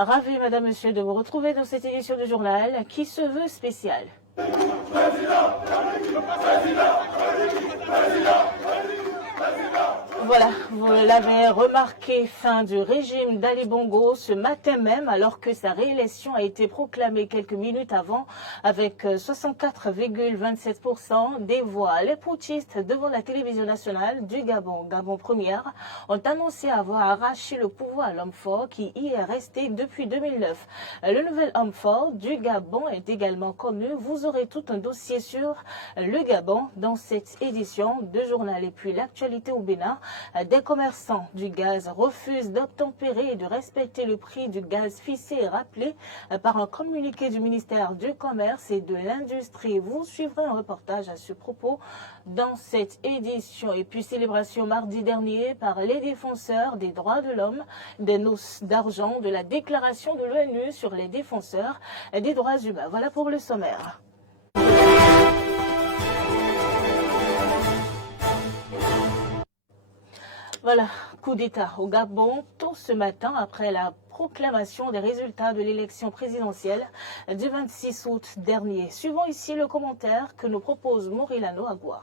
Ravi, madame, monsieur, de vous retrouver dans cette édition du journal qui se veut spéciale. Voilà, vous l'avez remarqué, fin du régime d'Ali Bongo ce matin même, alors que sa réélection a été proclamée quelques minutes avant, avec 64,27% des voix. Les putschistes devant la télévision nationale du Gabon, Gabon Première, ont annoncé avoir arraché le pouvoir à l'homme fort qui y est resté depuis 2009. Le nouvel homme fort du Gabon est également connu. Vous aurez tout un dossier sur le Gabon dans cette édition de journal. Et puis l'actualité au Bénin. Des commerçants du gaz refusent d'obtempérer et de respecter le prix du gaz fixé et rappelé par un communiqué du ministère du Commerce et de l'Industrie. Vous suivrez un reportage à ce propos dans cette édition. Et puis célébration mardi dernier par les défenseurs des droits de l'homme, des noces d'argent de la déclaration de l'ONU sur les défenseurs des droits humains. Voilà pour le sommaire. Voilà, coup d'État au Gabon tôt ce matin après la proclamation des résultats de l'élection présidentielle du 26 août dernier. Suivons ici le commentaire que nous propose Morilano Agua.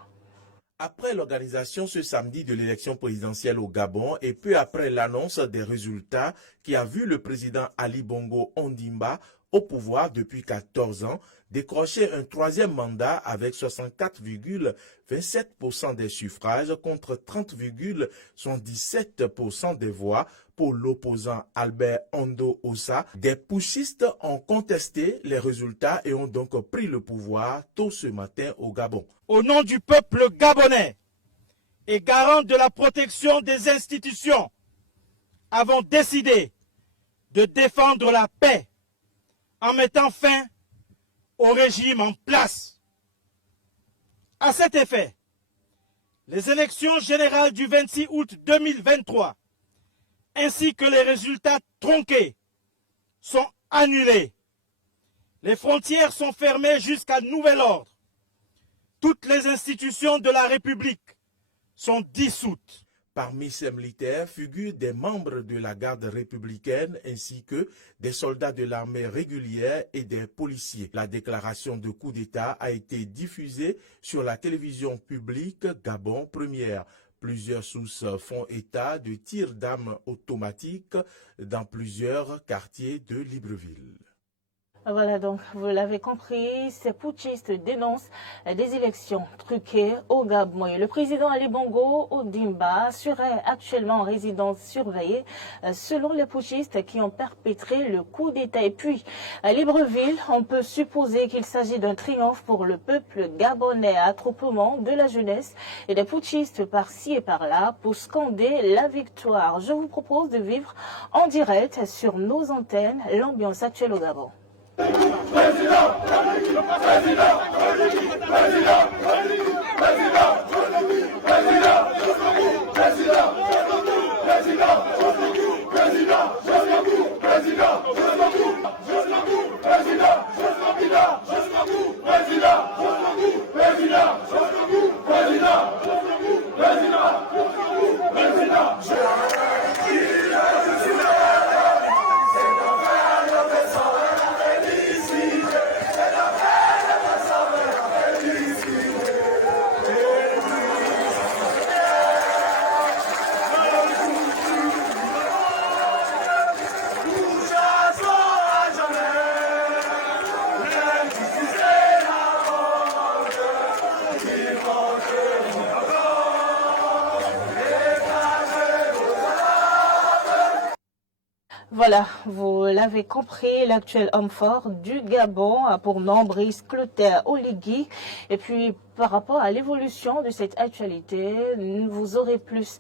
Après l'organisation ce samedi de l'élection présidentielle au Gabon et peu après l'annonce des résultats qui a vu le président Ali Bongo Ondimba au pouvoir depuis 14 ans, décrocher un troisième mandat avec 64,27% des suffrages contre 30,77% des voix pour l'opposant Albert Ondo Ossa. Des putschistes ont contesté les résultats et ont donc pris le pouvoir tôt ce matin au Gabon. Au nom du peuple gabonais et garant de la protection des institutions, avons décidé de défendre la paix en mettant fin au régime en place. À cet effet, les élections générales du 26 août 2023 ainsi que les résultats tronqués sont annulés. Les frontières sont fermées jusqu'à nouvel ordre. Toutes les institutions de la République sont dissoutes. Parmi ces militaires figurent des membres de la garde républicaine ainsi que des soldats de l'armée régulière et des policiers. La déclaration de coup d'État a été diffusée sur la télévision publique Gabon Première. Plusieurs sources font état de tirs d'armes automatiques dans plusieurs quartiers de Libreville. Voilà, donc vous l'avez compris, ces putschistes dénoncent des élections truquées au Gabon. Le président Ali Bongo Ondimba serait actuellement en résidence surveillée selon les putschistes qui ont perpétré le coup d'État. Et puis, à Libreville, on peut supposer qu'il s'agit d'un triomphe pour le peuple gabonais, attroupement de la jeunesse et des putschistes par-ci et par-là pour scander la victoire. Je vous propose de vivre en direct sur nos antennes l'ambiance actuelle au Gabon. Président, Voilà, vous l'avez compris, l'actuel homme fort du Gabon a pour nom Brice Clotaire Oligui. Et puis, par rapport à l'évolution de cette actualité, vous aurez plus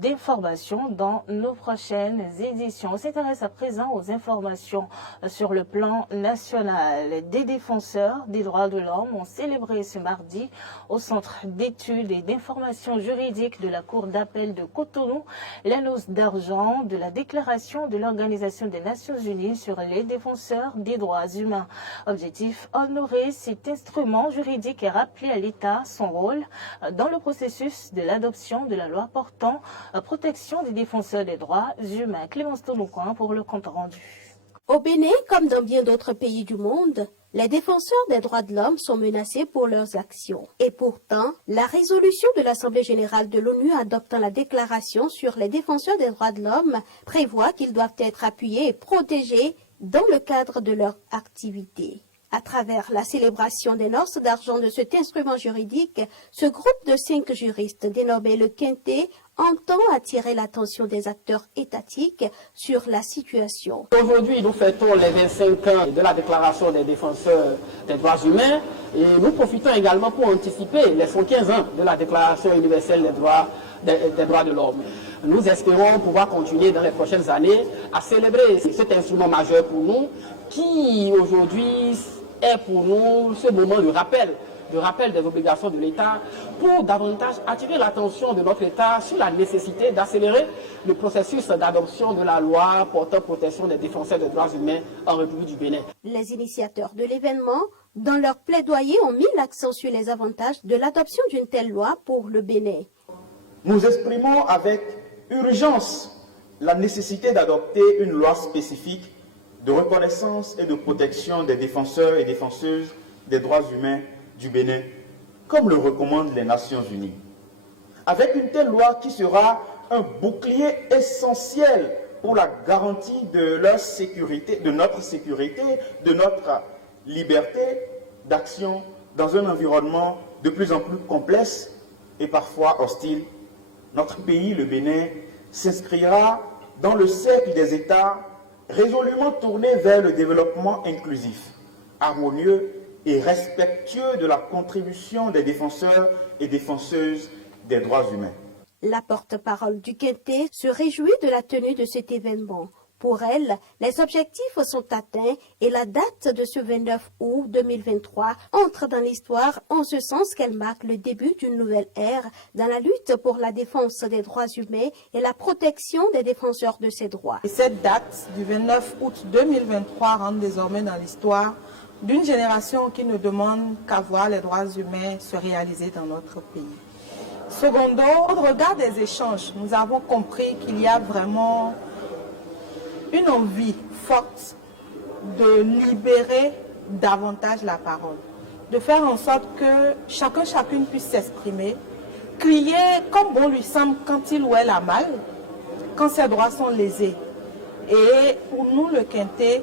d'informations dans nos prochaines éditions. On s'intéresse à présent aux informations sur le plan national. Des défenseurs des droits de l'homme ont célébré ce mardi au Centre d'études et d'information juridique de la Cour d'appel de Cotonou la noce d'argent de la déclaration de l'Organisation des Nations Unies sur les défenseurs des droits humains. Objectif, honorer cet instrument juridique et rappeler à l'État son rôle dans le processus de l'adoption de la loi portant protection des défenseurs des droits humains. Clémence Tonoukouin pour le compte rendu. Au Bénin, comme dans bien d'autres pays du monde, les défenseurs des droits de l'homme sont menacés pour leurs actions. Et pourtant, la résolution de l'Assemblée générale de l'ONU adoptant la déclaration sur les défenseurs des droits de l'homme prévoit qu'ils doivent être appuyés et protégés dans le cadre de leur activité. À travers la célébration des noces d'argent de cet instrument juridique, ce groupe de 5 juristes dénommé le Quintet entend attirer l'attention des acteurs étatiques sur la situation. Aujourd'hui, nous fêtons les 25 ans de la Déclaration des défenseurs des droits humains et nous profitons également pour anticiper les 115 ans de la Déclaration universelle des droits de l'homme. Nous espérons pouvoir continuer dans les prochaines années à célébrer cet instrument majeur pour nous qui aujourd'hui est pour nous ce moment de rappel des obligations de l'État pour davantage attirer l'attention de notre État sur la nécessité d'accélérer le processus d'adoption de la loi portant protection des défenseurs des droits humains en République du Bénin. Les initiateurs de l'événement, dans leur plaidoyer, ont mis l'accent sur les avantages de l'adoption d'une telle loi pour le Bénin. Nous exprimons avec urgence la nécessité d'adopter une loi spécifique de reconnaissance et de protection des défenseurs et défenseuses des droits humains du Bénin, comme le recommandent les Nations Unies. Avec une telle loi qui sera un bouclier essentiel pour la garantie de leur sécurité, de notre liberté d'action dans un environnement de plus en plus complexe et parfois hostile, notre pays, le Bénin, s'inscrira dans le cercle des États résolument tournés vers le développement inclusif, harmonieux et respectueux de la contribution des défenseurs et défenseuses des droits humains. La porte-parole du Quintet se réjouit de la tenue de cet événement. Pour elle, les objectifs sont atteints et la date de ce 29 août 2023 entre dans l'histoire en ce sens qu'elle marque le début d'une nouvelle ère dans la lutte pour la défense des droits humains et la protection des défenseurs de ces droits. Et cette date du 29 août 2023 rentre désormais dans l'histoire d'une génération qui ne demande qu'à voir les droits humains se réaliser dans notre pays. Secondo, au regard des échanges, nous avons compris qu'il y a vraiment une envie forte de libérer davantage la parole, de faire en sorte que chacune puisse s'exprimer, crier comme bon lui semble quand il ou elle a mal, quand ses droits sont lésés. Et pour nous, le Quintet,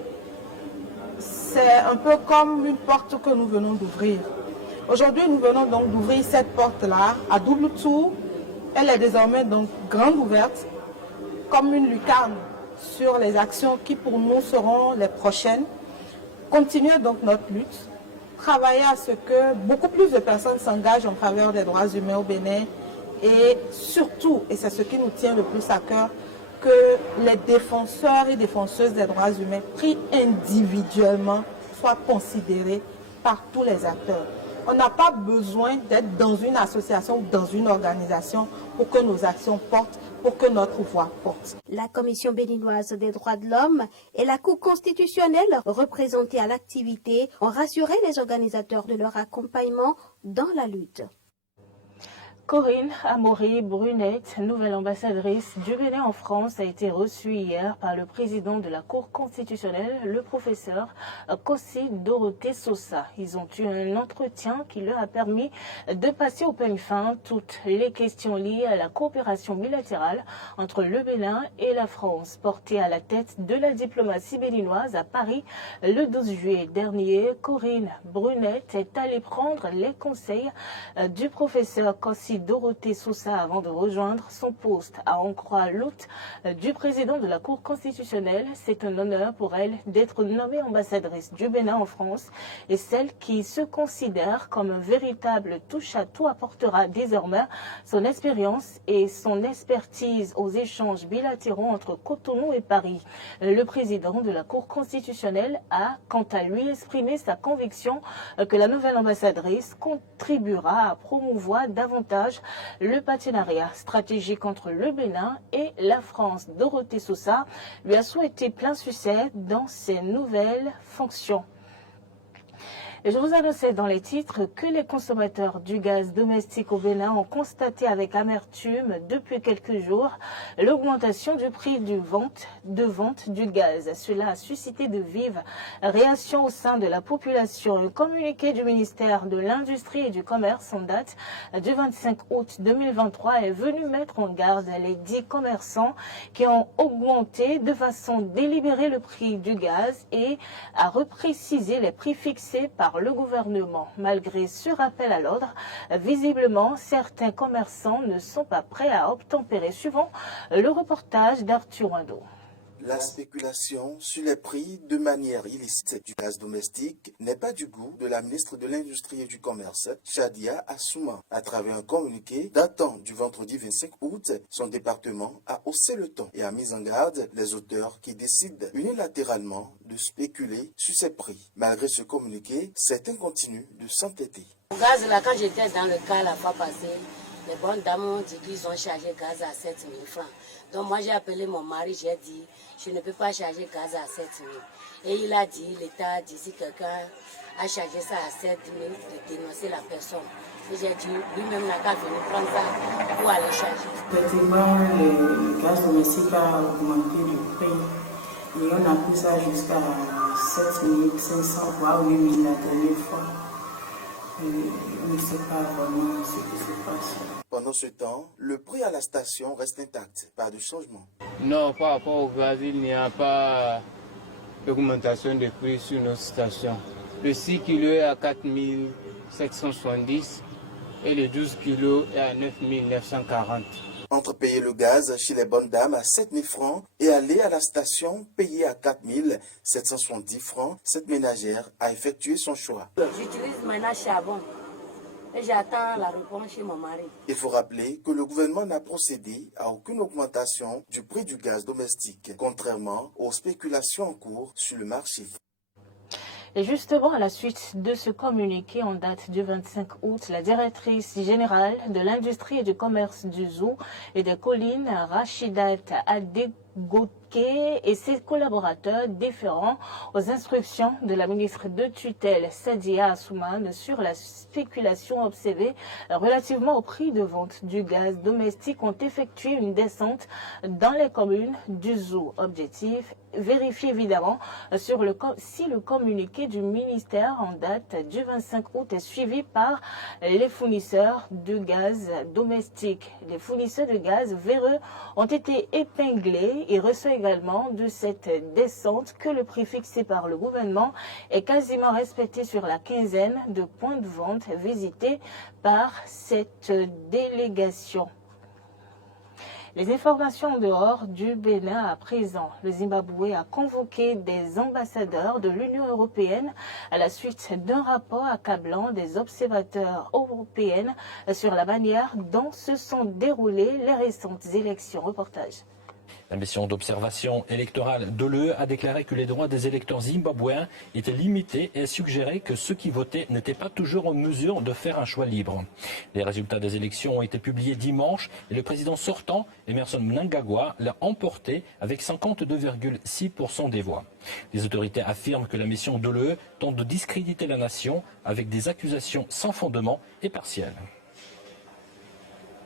c'est un peu comme une porte que nous venons d'ouvrir. Aujourd'hui, nous venons donc d'ouvrir cette porte-là à double tour. Elle est désormais donc grande ouverte, comme une lucarne sur les actions qui pour nous seront les prochaines. Continuer donc notre lutte, travailler à ce que beaucoup plus de personnes s'engagent en faveur des droits humains au Bénin et surtout, et c'est ce qui nous tient le plus à cœur, que les défenseurs et défenseuses des droits humains pris individuellement soient considérés par tous les acteurs. On n'a pas besoin d'être dans une association ou dans une organisation pour que nos actions portent, pour que notre voix porte. La Commission béninoise des droits de l'homme et la Cour constitutionnelle représentée à l'activité ont rassuré les organisateurs de leur accompagnement dans la lutte. Corinne Amaury-Brunette, nouvelle ambassadrice du Bénin en France, a été reçue hier par le président de la Cour constitutionnelle, le professeur Kossi Dorothée Sosa. Ils ont eu un entretien qui leur a permis de passer au peigne fin toutes les questions liées à la coopération bilatérale entre le Bénin et la France, portée à la tête de la diplomatie béninoise à Paris le 12 juillet dernier. Corinne Brunette est allée prendre les conseils du professeur Kossi Dorothée Sosa avant de rejoindre son poste. À en croire l'hôte du président de la Cour constitutionnelle, c'est un honneur pour elle d'être nommée ambassadrice du Bénin en France et celle qui se considère comme un véritable touche-à-tout apportera désormais son expérience et son expertise aux échanges bilatéraux entre Cotonou et Paris. Le président de la Cour constitutionnelle a, quant à lui, exprimé sa conviction que la nouvelle ambassadrice contribuera à promouvoir davantage le partenariat stratégique entre le Bénin et la France. Dorothée Sosa lui a souhaité plein succès dans ses nouvelles fonctions. Et je vous annonçais dans les titres que les consommateurs du gaz domestique au Bénin ont constaté avec amertume depuis quelques jours l'augmentation du prix de vente du gaz. Cela a suscité de vives réactions au sein de la population. Un communiqué du ministère de l'Industrie et du Commerce en date du 25 août 2023 est venu mettre en garde les 10 commerçants qui ont augmenté de façon délibérée le prix du gaz et a reprécisé les prix fixés par le gouvernement. Malgré ce rappel à l'ordre, visiblement, certains commerçants ne sont pas prêts à obtempérer. Suivant le reportage d'Arthur Wando. La spéculation sur les prix de manière illicite du gaz domestique n'est pas du goût de la ministre de l'Industrie et du Commerce, Shadia Assouma. À travers un communiqué datant du vendredi 25 août, son département a haussé le ton et a mis en garde les auteurs qui décident unilatéralement de spéculer sur ces prix. Malgré ce communiqué, certains continuent de s'entêter. Le gaz, là, quand j'étais dans le cas la fois passée, les bonnes dames ont dit qu'ils ont chargé gaz à 7 000 francs. Donc moi j'ai appelé mon mari, j'ai dit, je ne peux pas charger gaz à 7 000. Et il a dit, l'État a dit, si quelqu'un a chargé ça à 7 000, de dénoncer la personne. Et j'ai dit, lui-même n'a qu'à venir prendre ça pour aller charger. Effectivement, le gaz domestique a augmenté le prix. Et on a pris ça jusqu'à 7 500, voire 8 000 la dernière fois. On ne sait pas vraiment ce qui se passe. Pendant ce temps, le prix à la station reste intact, pas de changement. Non, par rapport au gaz, il n'y a pas d'augmentation de prix sur nos stations. Le 6 kg est à 4 770 et le 12 kg est à 9 940. Entre payer le gaz chez les bonnes dames à 7 000 francs et aller à la station payer à 4 770 francs, cette ménagère a effectué son choix. J'utilise maintenant charbon et j'attends la réponse chez mon mari. Il faut rappeler que le gouvernement n'a procédé à aucune augmentation du prix du gaz domestique, contrairement aux spéculations en cours sur le marché. Et justement, à la suite de ce communiqué en date du 25 août, la directrice générale de l'industrie et du commerce du Zoo et des collines, Rachidat Adegoke, et ses collaborateurs déférant aux instructions de la ministre de tutelle Sadia Assoumane sur la spéculation observée relativement au prix de vente du gaz domestique ont effectué une descente dans les communes du Zoo. Objectif, vérifier évidemment si le communiqué du ministère en date du 25 août est suivi par les fournisseurs de gaz domestique. Les fournisseurs de gaz véreux ont été épinglés et reçoivent également de cette descente que le prix fixé par le gouvernement est quasiment respecté sur la quinzaine de points de vente visités par cette délégation. Les informations en dehors du Bénin à présent. Le Zimbabwe a convoqué des ambassadeurs de l'Union européenne à la suite d'un rapport accablant des observateurs européens sur la manière dont se sont déroulées les récentes élections. Reportage. La mission d'observation électorale de l'UE a déclaré que les droits des électeurs zimbabwéens étaient limités et a suggéré que ceux qui votaient n'étaient pas toujours en mesure de faire un choix libre. Les résultats des élections ont été publiés dimanche et le président sortant, Emmerson Mnangagwa, l'a emporté avec 52,6% des voix. Les autorités affirment que la mission de l'UE tente de discréditer la nation avec des accusations sans fondement et partielles.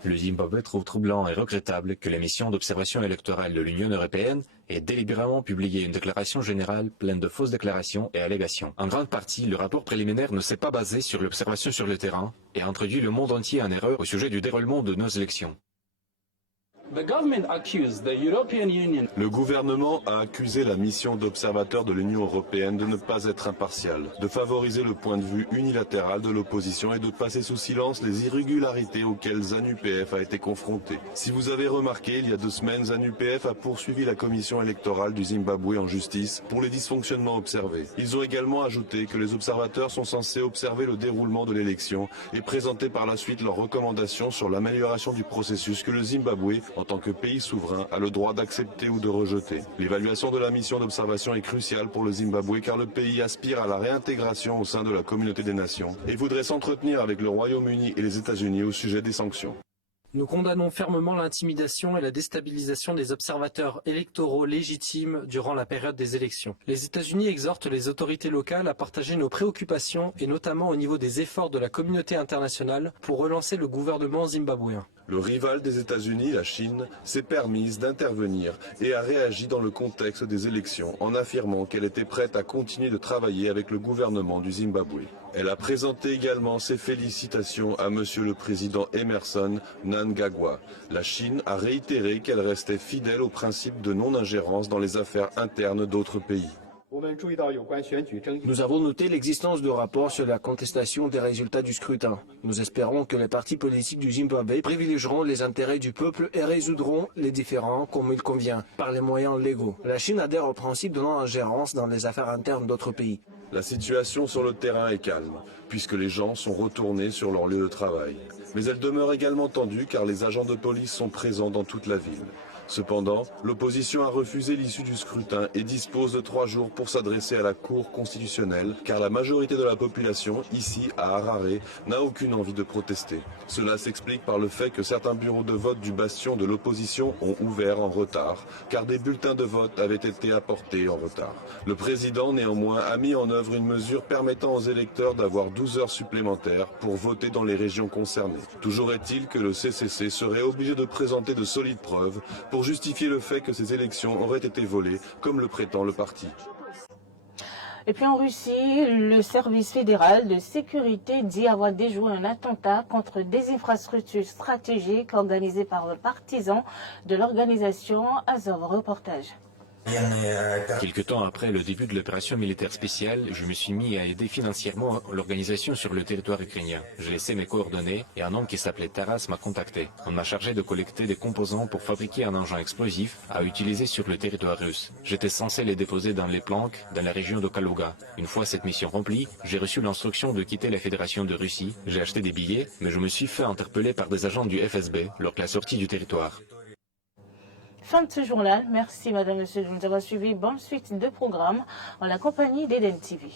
Le Zimbabwe trouve troublant et regrettable que la mission d'observation électorale de l'Union européenne ait délibérément publié une déclaration générale pleine de fausses déclarations et allégations. En grande partie, le rapport préliminaire ne s'est pas basé sur l'observation sur le terrain et a introduit le monde entier en erreur au sujet du déroulement de nos élections. Le gouvernement a accusé la mission d'observateur de l'Union européenne de ne pas être impartiale, de favoriser le point de vue unilatéral de l'opposition et de passer sous silence les irrégularités auxquelles ZANU-PF a été confronté. Si vous avez remarqué, il y a 2 semaines, ZANU-PF a poursuivi la commission électorale du Zimbabwe en justice pour les dysfonctionnements observés. Ils ont également ajouté que les observateurs sont censés observer le déroulement de l'élection et présenter par la suite leurs recommandations sur l'amélioration du processus que le Zimbabwe, en tant que pays souverain, a le droit d'accepter ou de rejeter. L'évaluation de la mission d'observation est cruciale pour le Zimbabwe car le pays aspire à la réintégration au sein de la communauté des nations et voudrait s'entretenir avec le Royaume-Uni et les États-Unis au sujet des sanctions. Nous condamnons fermement l'intimidation et la déstabilisation des observateurs électoraux légitimes durant la période des élections. Les États-Unis exhortent les autorités locales à partager nos préoccupations et notamment au niveau des efforts de la communauté internationale pour relancer le gouvernement zimbabwéen. Le rival des États-Unis, la Chine, s'est permise d'intervenir et a réagi dans le contexte des élections en affirmant qu'elle était prête à continuer de travailler avec le gouvernement du Zimbabwe. Elle a présenté également ses félicitations à Monsieur le Président Emerson Mnangagwa. La Chine a réitéré qu'elle restait fidèle au principe de non-ingérence dans les affaires internes d'autres pays. Nous avons noté l'existence de rapports sur la contestation des résultats du scrutin. Nous espérons que les partis politiques du Zimbabwe privilégieront les intérêts du peuple et résoudront les différends comme il convient, par les moyens légaux. La Chine adhère au principe de non-ingérence dans les affaires internes d'autres pays. La situation sur le terrain est calme, puisque les gens sont retournés sur leur lieu de travail. Mais elle demeure également tendue car les agents de police sont présents dans toute la ville. Cependant, l'opposition a refusé l'issue du scrutin et dispose de 3 jours pour s'adresser à la Cour constitutionnelle, car la majorité de la population, ici à Harare, n'a aucune envie de protester. Cela s'explique par le fait que certains bureaux de vote du bastion de l'opposition ont ouvert en retard, car des bulletins de vote avaient été apportés en retard. Le président, néanmoins, a mis en œuvre une mesure permettant aux électeurs d'avoir 12 heures supplémentaires pour voter dans les régions concernées. Toujours est-il que le CCC serait obligé de présenter de solides preuves pour justifier le fait que ces élections auraient été volées, comme le prétend le parti. Et puis en Russie, le service fédéral de sécurité dit avoir déjoué un attentat contre des infrastructures stratégiques organisées par les partisans de l'organisation Azov. Reportage. Quelque temps après le début de l'opération militaire spéciale, je me suis mis à aider financièrement l'organisation sur le territoire ukrainien. J'ai laissé mes coordonnées et un homme qui s'appelait Taras m'a contacté. On m'a chargé de collecter des composants pour fabriquer un engin explosif à utiliser sur le territoire russe. J'étais censé les déposer dans les planques dans la région de Kaluga. Une fois cette mission remplie, j'ai reçu l'instruction de quitter la Fédération de Russie. J'ai acheté des billets, mais je me suis fait interpeller par des agents du FSB lors de la sortie du territoire. Fin de ce journal. Merci Madame, Monsieur de nous avoir suivis. Bonne suite de programme en la compagnie d'Eden TV.